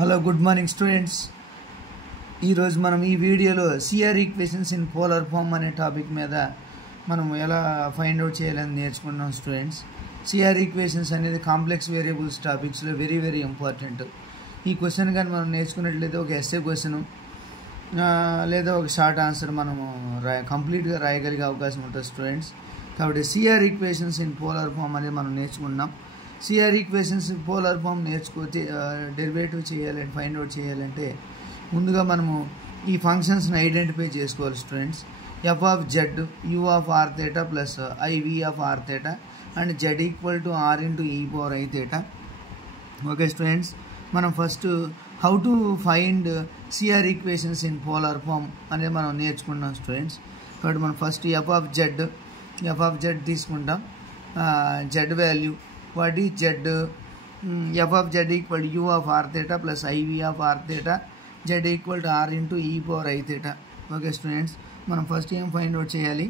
Hello good morning students. ఈరోజు మనం ఈ వీడియోలో CR equations in polar form అనే టాపిక్ మీద మనం ఎలా ఫైండ్ అవుట్ చేయాలని నేర్చుకున్నాం స్టూడెంట్స్. సిఆర్ ఈక్వేషన్స్ అనేది కాంప్లెక్స్ వేరియబుల్స్ టాపిక్స్లో వెరీ వెరీ ఇంపార్టెంట్. ఈ క్వశ్చన్ కానీ మనం నేర్చుకున్నట్లయితే ఒక ఎస్ఏ క్వశ్చన్ లేదా ఒక షార్ట్ ఆన్సర్ మనము కంప్లీట్గా రాయగలిగే అవకాశం ఉంటుంది స్టూడెంట్స్. కాబట్టి CR equations in polar form అనేది మనం నేర్చుకున్నాం. సిఆర్ ఈక్వేషన్స్ పోలార్ ఫామ్ నేర్చుకోతే డెరివేటివ్ చేయాలంటే ఫైండ్ అవుట్ చేయాలంటే ముందుగా మనము ఈ ఫంక్షన్స్ని ఐడెంటిఫై చేసుకోవాలి students. F of Z U of R theta plus I V of R theta and Z equal to R into E power I theta. Okay students, మనం first how to find CR equations in polar form అనేది మనం నేర్చుకున్నాం students. కాబట్టి మనం first F of Z తీసుకుంటాం. Z value what is z, f of z equal to u of r theta plus iv of r theta, z equal to r into e power i theta. Okay students, మనం first ఏం find out చేయాలి,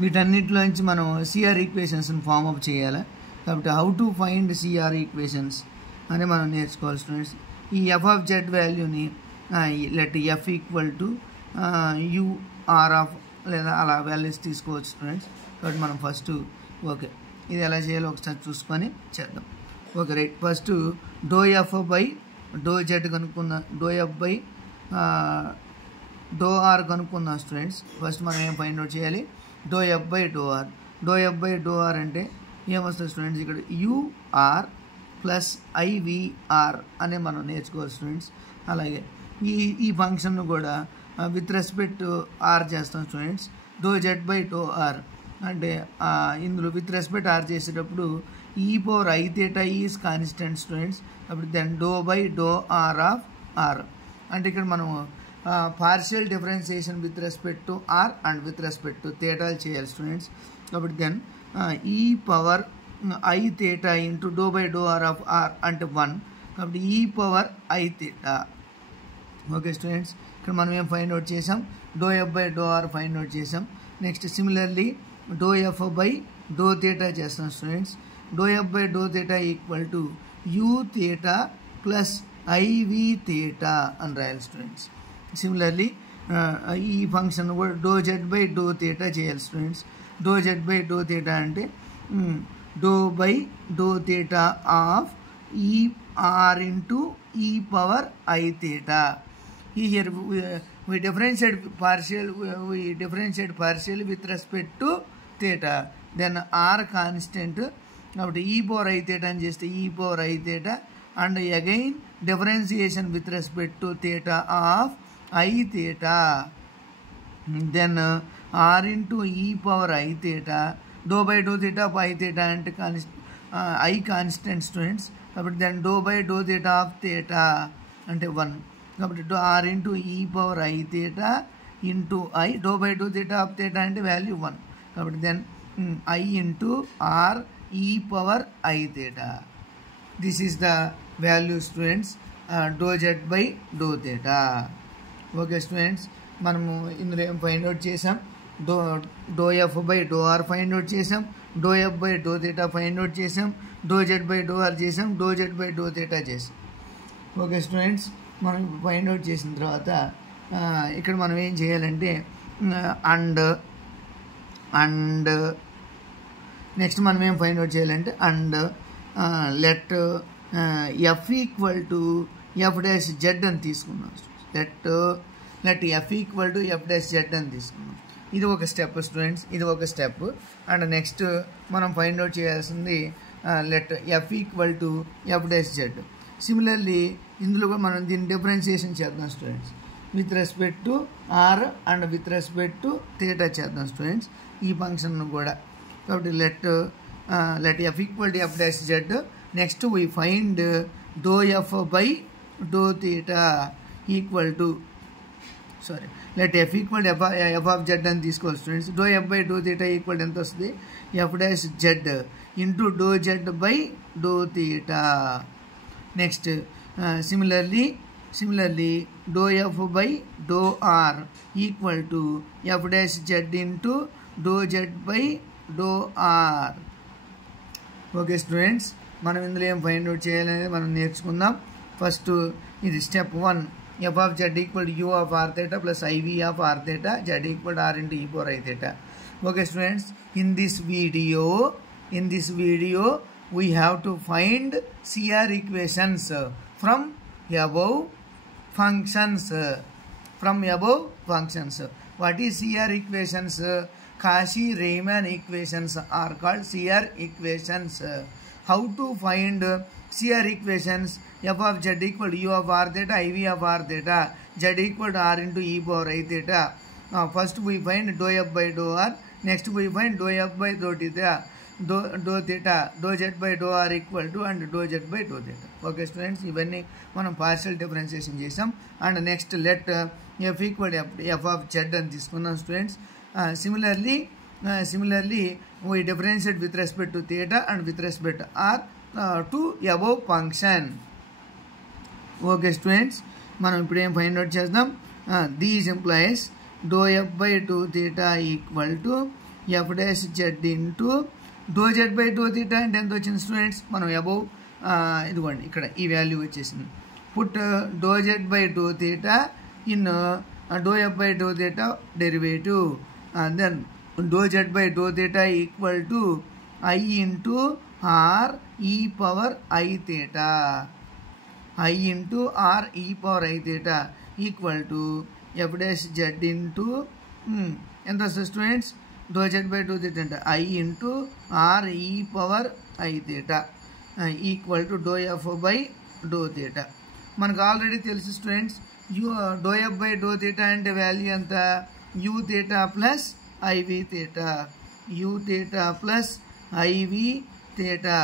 వీటన్నిటిలో నుంచి మనం CR ఈక్వేషన్స్ని form up చేయాలి. కాబట్టి how to find CR equations అని మనం నేర్చుకోవాలి స్టూడెంట్స్. ఈ ఎఫ్ ఆఫ్ జెడ్ వాల్యూని let F equal to U R of లేదా అలా వాల్యూస్ తీసుకోవచ్చు స్టూడెంట్స్. కాబట్టి మనం ఫస్ట్ ఓకే ఇది ఎలా చేయాలో ఒకసారి చూసుకొని చేద్దాం. Okay right, first do F by do Z కనుక్కుందాం, do F by do R కనుక్కుందాం స్టూడెంట్స్. ఫస్ట్ మనం ఏం ఫైండ్ అవుట్ చేయాలి, do F by do R. Do F by do R అంటే ఏమొస్తుంది స్టూడెంట్స్, ఇక్కడ యూఆర్ ప్లస్ ఐవిఆర్ అనే మనం నేర్చుకోవాలి స్టూడెంట్స్. అలాగే ఈ ఫంక్షన్ను కూడా విత్ రెస్పెక్ట్ ఆర్ చేస్తాం students. Do Z by do R అంటే ఇందులో విత్ రెస్పెక్ట్ ఆర్ చేసేటప్పుడు E power I theta is constant students. అప్పుడు then do by do R of R అంటే ఇక్కడ మనం partial differentiation with respect to R and with respect to థీటాలు చేయాలి students. కాబట్టి then E power I theta into do by do R of R అంటే 1. కాబట్టి E power I theta. Okay students, ఇక్కడ మనం ఏం ఫైండ్ అవుట్ చేసాం, do F by do R find out చేసాం. Next similarly do F by do theta చేస్తాం students. Do F by do theta equal to U theta plus I V theta అని రాయాలి students. Similarly ఈ function కూడా do Z by do theta చేయాలి students. Do Z by do theta అంటే do by do theta of ఈ R into E power I theta. Here we differentiate partially with respect to theta. Then r constant. కాబట్టి e power i theta అని చేస్తే e power i theta and again differentiation with respect to theta of i theta. Then r into e power i theta do by do theta of i theta అంటే i constant students. కాబట్టి then do by do theta of theta అంటే 1. కాబట్టి R into E power I theta into I do by do theta of theta అంటే value 1. కాబట్టి then I into R E power I theta. This is the value students do Z by do theta. Okay students, మనము ఇందులో ఏం find out చేసాం, do F by do R find out చేసాం, do F by do theta find out చేసాం, do Z by do R చేసాం, do Z by do theta చేసాం. Okay students, మనం find out చేసిన తర్వాత ఇక్కడ మనం ఏం చేయాలంటే అండ్ నెక్స్ట్ మనం ఏం ఫైండ్ అవుట్ చేయాలంటే and let F equal to F dash Z అని తీసుకున్నాం. Let F equal to F dash Z అని తీసుకున్నాం. ఇది ఒక స్టెప్ స్టూడెంట్స్, ఇది ఒక స్టెప్. అండ్ నెక్స్ట్ మనం ఫైండ్ అవుట్ చేయాల్సింది let F equal to F dash Z. Similarly ఇందులో కూడా మనం దీన్ని డిఫరెన్షియేషన్ చేద్దాం students, with respect to R and with respect to theta చేద్దాం స్టూడెంట్స్ ఈ ఫంక్షన్ కూడా. కాబట్టి let F equal to F dash Z. Next we find dou F by do theta equal to let F equal to F of Z అని తీసుకోవాలి students. Do F by do theta equal ఎంత వస్తుంది, F dash Z into dou Z by do theta. Next similarly do f by do r equal to f dash z into do z by do r. Okay students, మనం ఇందులో ఏం find out చేయాలనేది మనం నేర్చుకుందాం. First ఇది step 1 f of z equal to u of r theta plus iv of r theta z equal to r into e power I theta. Okay students, in this video we have to find CR equations from above functions. What is CR equations? Cauchy-Riemann equations are called CR equations. How to find CR equations? F of z equal to u of r theta, iv of r theta, z equal to r into e power I theta. First we find dou f by dou r, next we find dou f by dou theta, dou theta, dou z by dou r equal to and dou z by dou theta. Okay students, ఇవన్నీ మనం partial differentiation చేసాం. And next let f equal to f of z అని తీసుకున్నాం students. Similarly we differentiate with respect to theta and with respect to r to above function. Okay students, మనం ఇప్పుడు ఏం find out చేద్దాం. These implies dou f by dou theta equal to f dash z into dou z by dou theta అంటే ఎంత వచ్చింది students? మనం above ఇదిగోండి ఇక్కడ ఈ వాల్యూ వచ్చేసింది. Put dou z by dou theta in dou f by dou theta derivative, and then dou z by dou theta equal to I into r e power I theta. I into r e power I theta equal to f dash z into ఎంత వస్తుంది students? dou z by dou theta అంటే I into r e power I theta equal to dou f by dou theta. మనకు already తెలుసు students, dou f by dou theta అంటే value ఎంత? u theta plus iv theta, u theta plus iv theta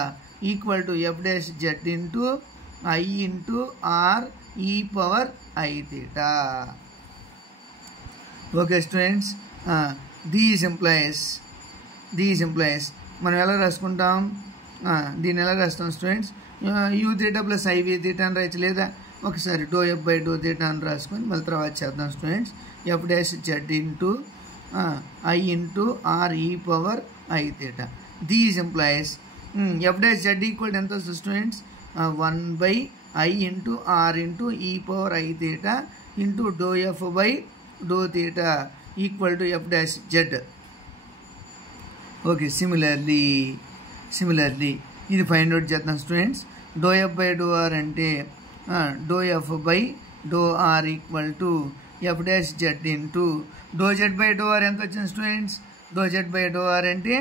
equal to f dash z into I into r e power I theta. Okay students, these implies మనం ఎలా రాసుకుంటాం? దీన్ని ఎలా రాస్తాం students? u theta plus iv theta అని రాయచ్చు, లేదా ఒకసారి dou f by dou theta అని రాసుకొని మళ్ళీ తర్వాత చేద్దాం students. f dash z into I into r e power I theta. These implies f dash z equal to ఎంత వస్తుంది students? 1 by I into r into e power I theta into dou f by dou theta equal to f dash z. Okay, similarly ఇది find out చేద్దాం students. dou f by dou r అంటే dou f by dou r equal to f dash z into dou z by dou r ఎంత వచ్చింది students? dou z by dou r అంటే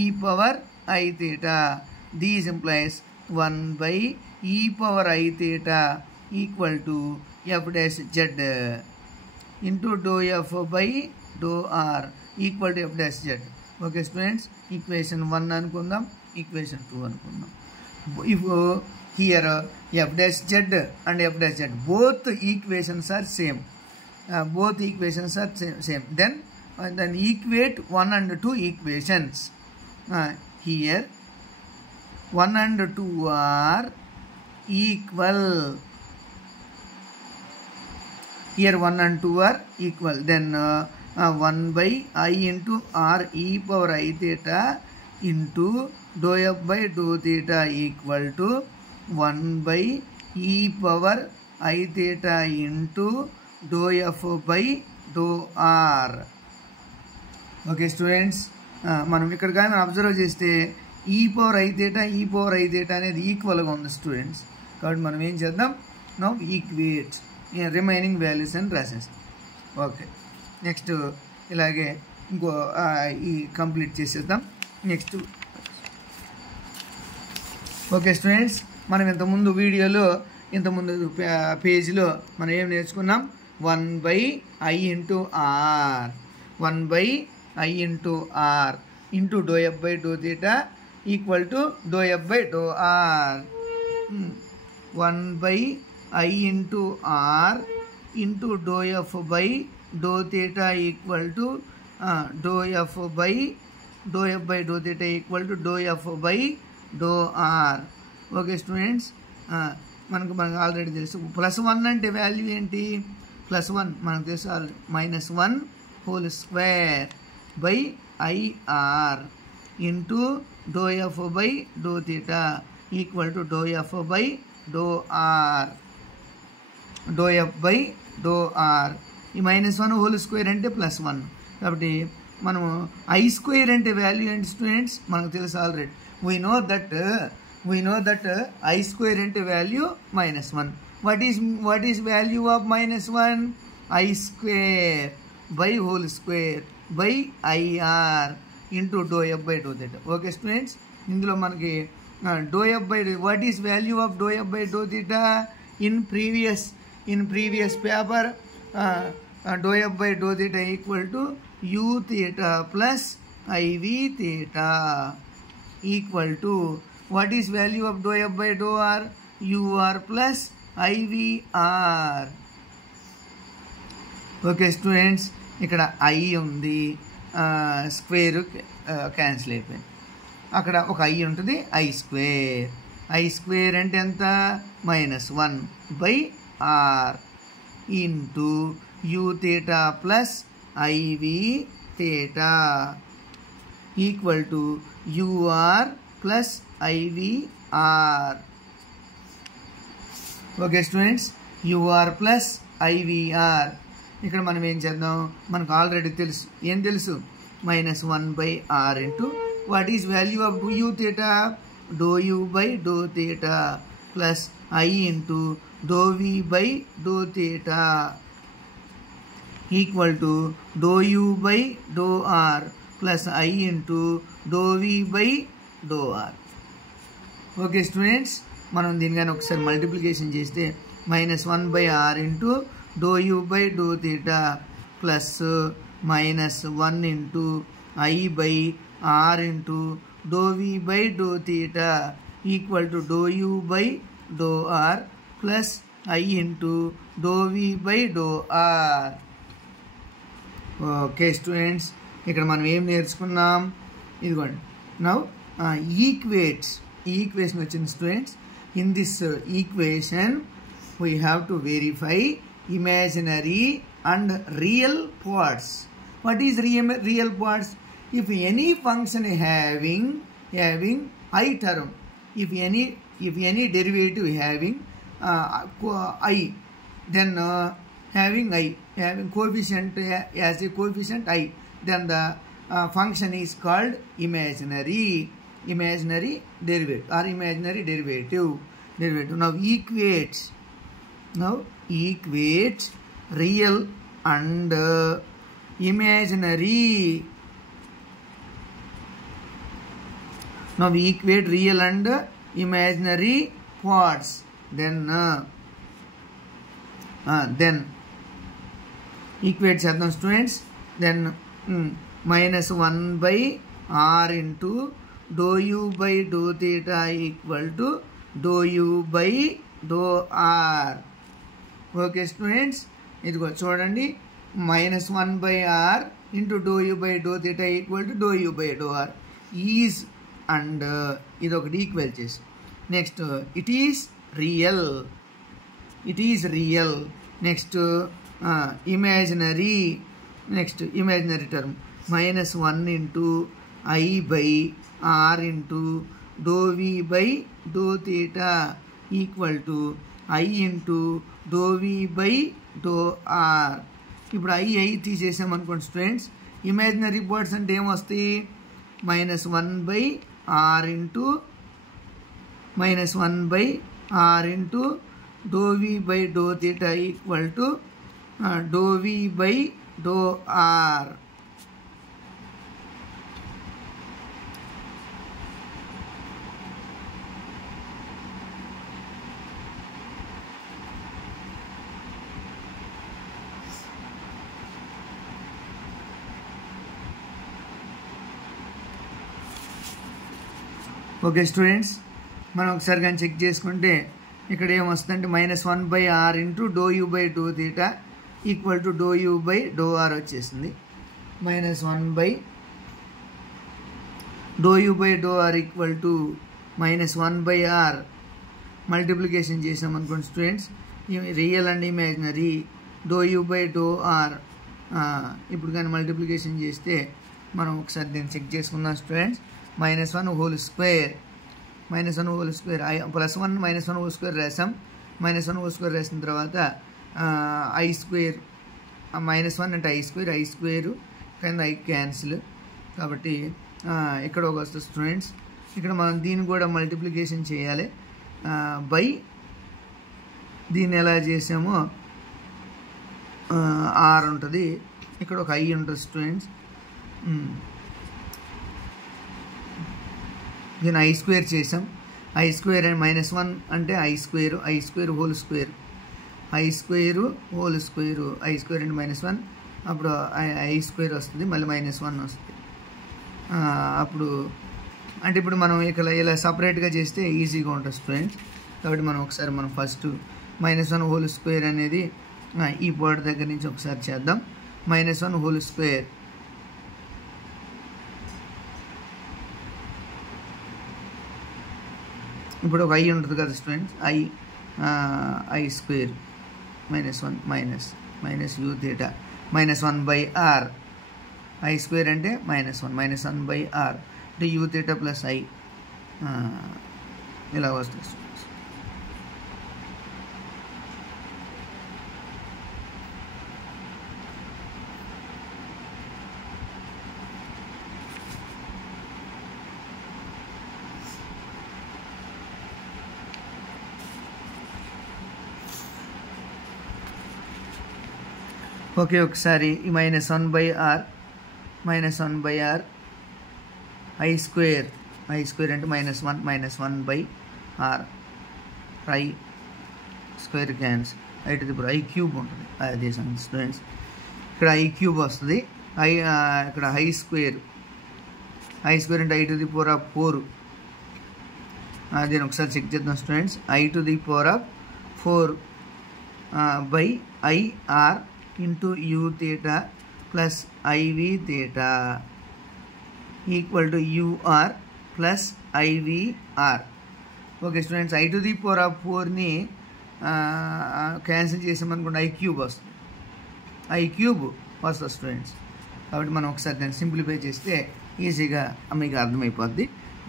e power I theta. These implies 1 by e power I theta equal to f dash z into dou f by dou r equal to f dash z. Okay students, equation 1 అనుకుందాం, equation 2 అనుకుందాం. If here f dash z and f dash z both equations are same, then equate 1 and 2 equations. Here 1 and 2 are equal. Here 1 and 2 are equal. Then 1 by I into r e power I theta into dou f by dou theta equal to 1 by e power I theta into dou f by dou r. Okay students, మనం ఇక్కడ కానీ observe చేస్తే e power I theta అనేది ఈక్వల్గా ఉంది students. కాబట్టి మనం ఏం చేద్దాం? నౌ ఈక్వేట్ రిమైనింగ్ వాల్యూస్ అని రాసేస్తాం. ఓకే, నెక్స్ట్ ఇలాగే ఇంకో ఈ కంప్లీట్ చేసేద్దాం. నెక్స్ట్ ఓకే స్టూడెంట్స్, మనం ఇంతకుముందు పేజీలో మనం ఏం నేర్చుకున్నాం? 1 by I into r, 1 by I into r into dou f by dou theta equal to dou f by dou r. 1 by I into r into dou f by dou theta equal to dou f by dou theta equal to dou f by dou r. Okay students, మనకు already తెలుసు. +1 అంటే value ఏంటి? +1 మనకు తెలుసు, -1 whole square by IR into dou f by dou theta equal to dou f by dou r. Dou F by do R. ఈ -1 whole square అంటే +1. కాబట్టి మనము ఐ స్క్వేర్ అంటే వాల్యూ ఏంటి స్టూడెంట్స్? మనకు తెలుసు already. We know that I square అంటే value -1. what is value of -1? I square by whole square by IR into dou f by dou theta. Okay students, ఇందులో మనకి dou f by what is value of dou f by dou theta? in previous paper dou f by dou theta equal to u theta plus iv theta equal to what is value of dou f by dou r? ur plus IVR. Okay students, ఇక్కడ I ఉంది, square cancel అయిపోయింది. అక్కడ ఒక I ఉంటుంది, I square అంటే ఎంత? -1 by R into U theta plus I V theta equal to U R plus I V R. Okay students, U R plus I V R. ఇక్కడ మనం ఏం చేద్దాం? మనకు ఆల్రెడీ తెలుసు. ఏం తెలుసు? -1 by R into what is value of U theta? Dou U by do theta plus I into do V by do theta equal to do U by do R plus I into do V by do R. Okay students, మనం దీని కానీ ఒకసారి multiplication చేస్తే -1 by R into do U by do theta plus -1 into I by R into do V by do theta equal to do U by do R plus I into do V by do R. Okay students, ఇక్కడ మనం ఏం నేర్చుకున్నాం? ఇదిగోండి, now equation వచ్చింది students. In this equation, we have to verify imaginary and real parts. What is real parts? If any function having I term, if any derivative having I, then having coefficient as a coefficient I, then the function is called imaginary derivative or imaginary derivative. Now equate real and imaginary. Now equate real and imaginary parts. Then equate చేద్దాం students. Then -1 by r into dou u by dou theta equal to dou u by dou r. Okay students, ఇదిగో చూడండి, -1 by r into dou u by dou theta equal to dou u by dou r is and ఇది ఒకటి equal చేసి next it is real. Next imaginary term -1 into I by R into do V by do theta equal to I into do V by do R. ఇప్పుడు I తీసేసామనుకోండి students, imaginary parts అంటే ఏమొస్తాయి? -1 by R into do V by do theta equal to dou V by do R. Okay students, మనం ఒకసారి కానీ check చేసుకుంటే ఇక్కడ ఏమొస్తుందంటే -1 by R into do U by do theta equal to do U by do R వచ్చేసింది. -1 by do U by do R equal to -1 by R. Multiplication చేసామనుకోండి students, real and imaginary do U by do R. ఇప్పుడు కానీ మల్టిప్లికేషన్ చేస్తే మనం ఒకసారి దీన్ని check చేసుకుందాం students. -1 whole square +1 -1 whole square రాసాం. -1 హోల్ స్క్వేర్ రాసిన తర్వాత ఐ స్క్వేర్ -1 అంటే ఐ స్క్వేర్ కింద ఐ క్యాన్సిల్ కాబట్టి ఇక్కడ ఒక వస్తుంది స్టూడెంట్స్. ఇక్కడ మనం దీన్ని కూడా మల్టిప్లికేషన్ చేయాలి బై దీన్ని ఎలా చేసామో ఆర్ ఉంటుంది, ఇక్కడ ఒక ఐ ఉంటుంది స్టూడెంట్స్. దీన్ని ఐ స్క్వేర్ చేసాం. ఐ స్క్వేర్ అండ్ -1 అంటే I square whole square I square అంటే -1 అప్పుడు ఐ స్క్వేర్ వస్తుంది, మళ్ళీ -1 వస్తుంది. అప్పుడు అంటే ఇప్పుడు మనం ఇక్కడ ఇలా సపరేట్గా చేస్తే ఈజీగా ఉంటుంది స్టూడెంట్స్. కాబట్టి మనం ఒకసారి ఫస్ట్ -1 హోల్ స్క్వేర్ అనేది ఈ పార్ట్ దగ్గర నుంచి ఒకసారి చేద్దాం. -1 హోల్ స్క్వేర్ ఇప్పుడు ఒక ఐ ఉంటుంది కదా students, I square -1 minus you theta -1/r I square అంటే -1/r అంటే యూ థీటా ప్లస్ ఐ ఇలా వస్తుంది. ఓకే, ఒకసారి ఈ -1/r ఐ స్క్వేర్ అంటే -1/r I square cancel I to the power I cube ఉంటుంది. అదే స్టూడెంట్స్ ఇక్కడ ఐ క్యూబ్ వస్తుంది. ఇక్కడ ఐ స్క్వేర్ అంటే I to the power of 4. దీన్ని ఒకసారి చెక్ చేద్దాం students. I to the power of 4 by IR into u theta plus iv theta equal to ur plus ivr. Okay students, I to the power of 4ని cancel చేసామనుకోండి I cube వస్తుంది students. కాబట్టి మనం ఒకసారి దాన్ని simplify చేస్తే ఈజీగా మీకు అర్థమైపోద్ది.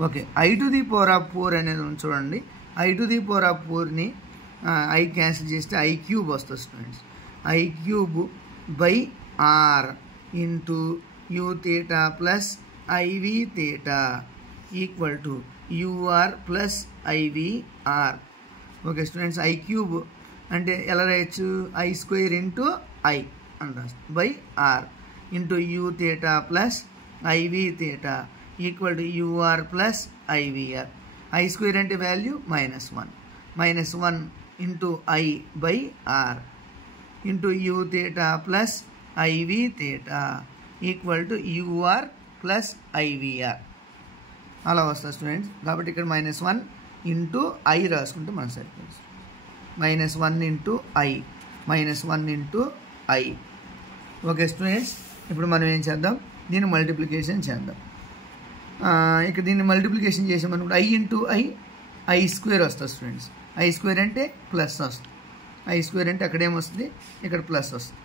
Okay, I to the power of 4 అనేది చూడండి. I to the power of 4ని ఐ క్యాన్సిల్ చేస్తే ఐ క్యూబ్ వస్తుంది students. I cube by R into U theta plus I V theta equal to U R plus I V R. Okay students, I cube అంటే ఎలా రాయొచ్చు, I square into I అని రాస్తుంది by R into U theta plus I V theta equal to U R plus I V R. I square అంటే value -1 into I by R into U theta plus I V theta equal to U R plus I V R అలా వస్తుంది students. కాబట్టి ఇక్కడ -1 into I రాసుకుంటే మనం సరిపోతుంది. -1 into I. Okay students, ఇప్పుడు మనం ఏం చేద్దాం, దీన్ని మల్టిప్లికేషన్ చేద్దాం. ఇక దీన్ని మల్టిప్లికేషన్ చేసామనుకుంటే ఐ ఇంటూ ఐ స్క్వేర్ వస్తుంది స్టూడెంట్స్. ఐ స్క్వేర్ అంటే ప్లస్ వస్తుంది. ఐ స్క్వేర్ అంటే అక్కడేమొస్తుంది, ఇక్కడ ప్లస్ వస్తుంది.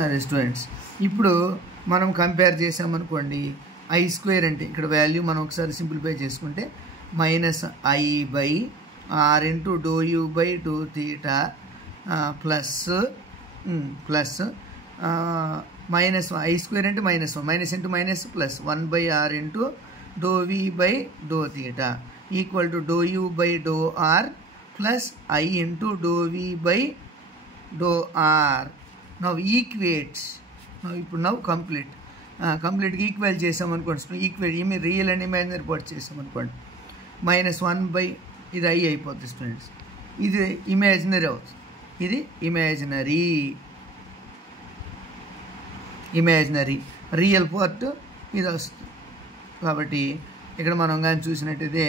అదే స్టూడెంట్స్, ఇప్పుడు మనం కంపేర్ చేసామనుకోండి ఐ స్క్వేర్ అంటే ఇక్కడ వాల్యూ మనం ఒకసారి సింప్లిఫై చేసుకుంటే -i/r into do U by do theta plus I square అంటే -1 minus into minus plus 1/r into do V by do theta equal to do U by do R plus I into do V by do R. Now equates ఇప్పుడు కంప్లీట్గా equal చేసామనుకోండి. Equate ఏమి real and imaginary part చేసామనుకోండి -1 ఇది I అయిపోతుంది students. ఇది imaginary అవుతుంది, ఇది ఇమాజినరీ రియల్ పార్ట్ ఇది వస్తుంది. కాబట్టి ఇక్కడ మనం కానీ చూసినట్టయితే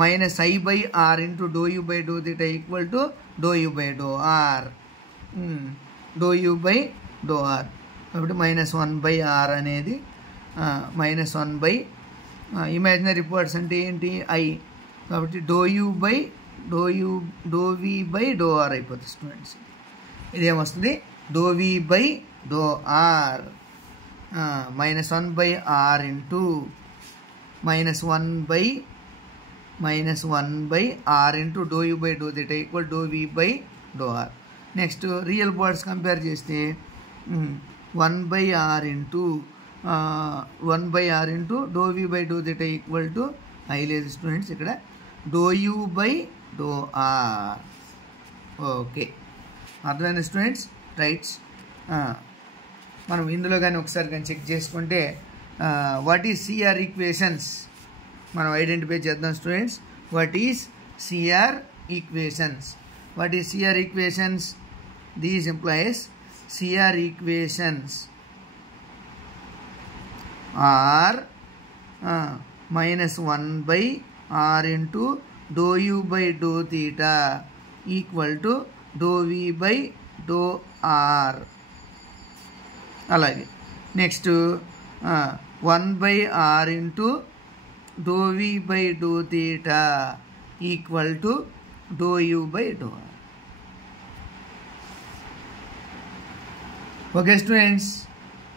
-i/r into do U by do theta equal to do U by do R కాబట్టి -1/r అనేది -1 ఇమాజినరీ పార్ట్స్ అంటే ఏంటి ఐ. కాబట్టి do V by do R అయిపోతుంది స్టూడెంట్స్. ఇదేమొస్తుంది do V by do R -1/r into -1 minus 1 by r into dou u by dou theta equal dou v by dou r. Next real parts compare చేస్తే 1 by r into dou v by dou theta equal to I లేదు students, ఇక్కడ dou u by dou r. Okay, అర్థమైంది students? Right. మనం ఇందులో కానీ ఒకసారి కానీ check చేసుకుంటే వాట్ ఈజ్ సిఆర్ ఈక్వేషన్స్ మనం ఐడెంటిఫై చేద్దాం students. What is CR equations? What is CR equations? These implies CR equations are minus 1 by r into dou u by dou theta equal to dou v by dou r. అలాగే next 1 by r into dou v by dou theta equal to dou u by dou r. Okay students,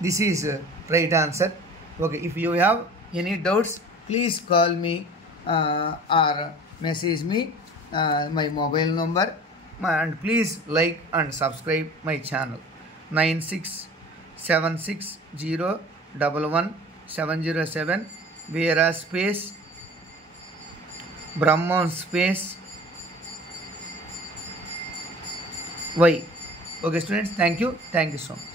this is right answer. Okay, if you have any doubts, please call me or message me my mobile number, and please like and subscribe my channel 9676011707 Vera space Brahman space Y. Okay students, thank you so much.